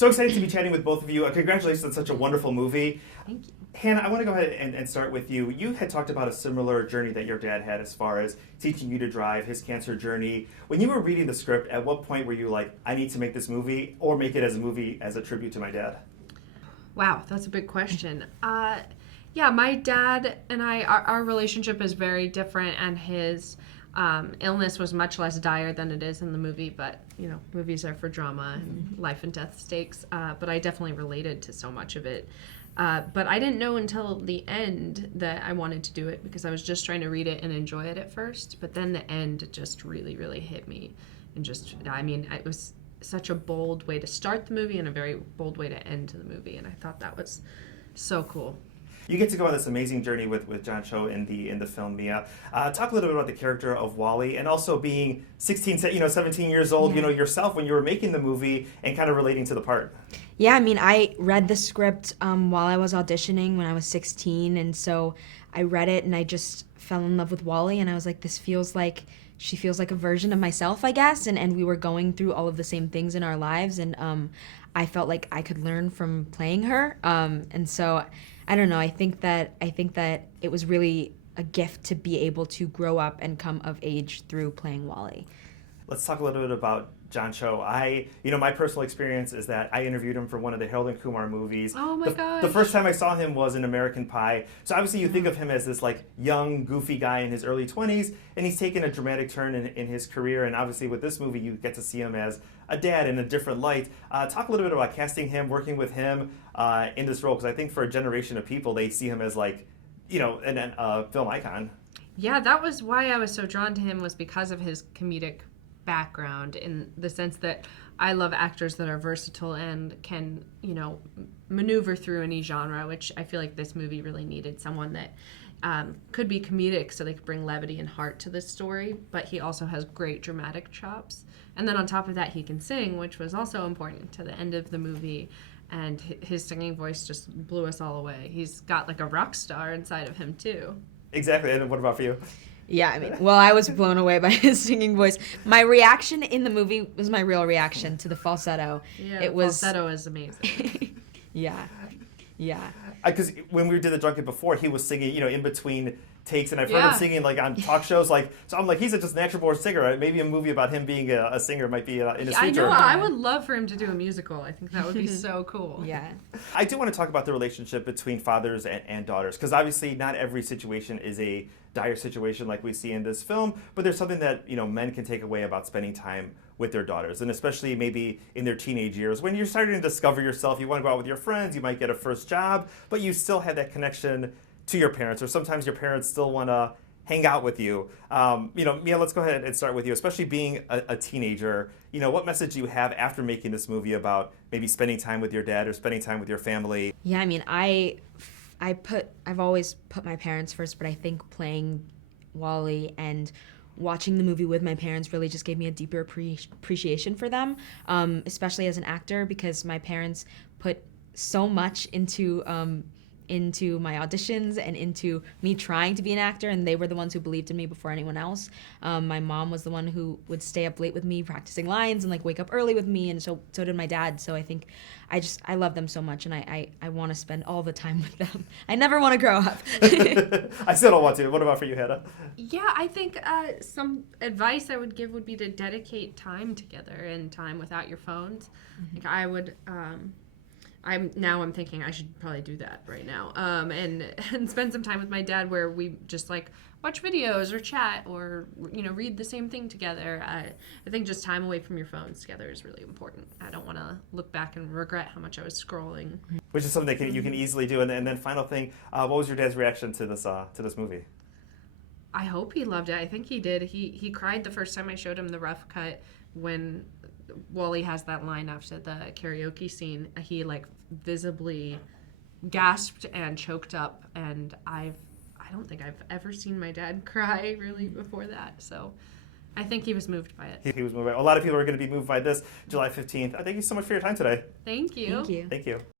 So excited to be chatting with both of you. Congratulations on such a wonderful movie. Thank you. Hannah, I want to go ahead and start with you. You had talked about a similar journey that your dad had as far as teaching you to drive, his cancer journey. When you were reading the script, at what point were you like, I need to make this movie or make it as a movie as a tribute to my dad? Wow, that's a big question. Yeah, my dad and our relationship is very different, and his illness was much less dire than it is in the movie, but, you know, movies are for drama and life and death stakes, but I definitely related to so much of it. But I didn't know until the end that I wanted to do it because I was just trying to read it and enjoy it at first, but then the end just really, really hit me. And just, I mean, it was such a bold way to start the movie and a very bold way to end the movie, and I thought that was so cool. You get to go on this amazing journey with John Cho in the film, Mia. Talk a little bit about the character of Wally and also being 17 years old, yourself when you were making the movie and kind of relating to the part. Yeah, I mean, I read the script while I was auditioning when I was 16, and so I read it and I just fell in love with Wally, and I was like, she feels like a version of myself, I guess, and we were going through all of the same things in our lives, and I felt like I could learn from playing her, and so I don't know. I think that it was really a gift to be able to grow up and come of age through playing Wally. Let's talk a little bit about John Cho. My personal experience is that I interviewed him for one of the Harold and Kumar movies. Oh my gosh. The first time I saw him was in American Pie. So obviously you think of him as this like young, goofy guy in his early 20s, and he's taken a dramatic turn in his career. And obviously with this movie, you get to see him as a dad in a different light. Talk a little bit about casting him, working with him in this role, because I think for a generation of people, they see him as like, a film icon. Yeah, that was why I was so drawn to him, was because of his comedic background, in the sense that I love actors that are versatile and can, maneuver through any genre, which I feel like this movie really needed someone that could be comedic so they could bring levity and heart to this story, but he also has great dramatic chops. And then on top of that, he can sing, which was also important to the end of the movie. And his singing voice just blew us all away. He's got like a rock star inside of him too. Exactly. And what about for you? Yeah, I mean, well, I was blown away by his singing voice. My reaction in the movie was my real reaction to the falsetto. Yeah, it was falsetto is amazing. Yeah. Because when we did the Drunken before, he was singing, in between takes, and I've heard him singing like on talk shows, so I'm like, he's just natural born singer. Right? Maybe a movie about him being a singer might be in his future. I would love for him to do a musical. I think that would be so cool. Yeah. I do want to talk about the relationship between fathers and daughters, because obviously not every situation is a dire situation like we see in this film, but there's something that men can take away about spending time with their daughters, and especially maybe in their teenage years when you're starting to discover yourself. You want to go out with your friends, you might get a first job, but you still have that connection to your parents, or sometimes your parents still want to hang out with you. Mia, let's go ahead and start with you, especially being a teenager. What message do you have after making this movie about maybe spending time with your dad or spending time with your family? Yeah, I mean, I've always put my parents first, but I think playing Wally and watching the movie with my parents really just gave me a deeper appreciation for them, especially as an actor, because my parents put so much into my auditions and into me trying to be an actor, and they were the ones who believed in me before anyone else. My mom was the one who would stay up late with me practicing lines and like wake up early with me, and so did my dad. So I think I love them so much, and I want to spend all the time with them. I never want to grow up. I still don't want to. What about for you, Hannah? Yeah, I think some advice I would give would be to dedicate time together and time without your phones. Mm-hmm. Like I would. I'm thinking I should probably do that right now, and spend some time with my dad where we just like watch videos or chat or read the same thing together. I think just time away from your phones together is really important. I don't want to look back and regret how much I was scrolling. Which is something that you can easily do. And then final thing, what was your dad's reaction to this movie? I hope he loved it. I think he did. He cried the first time I showed him the rough cut when Wally has that line after the karaoke scene. He like visibly gasped and choked up, and I don't think I've ever seen my dad cry really before that. So I think he was moved by it. He was moved by it. A lot of people are going to be moved by this July 15th. Thank you so much for your time today. Thank you. Thank you. Thank you.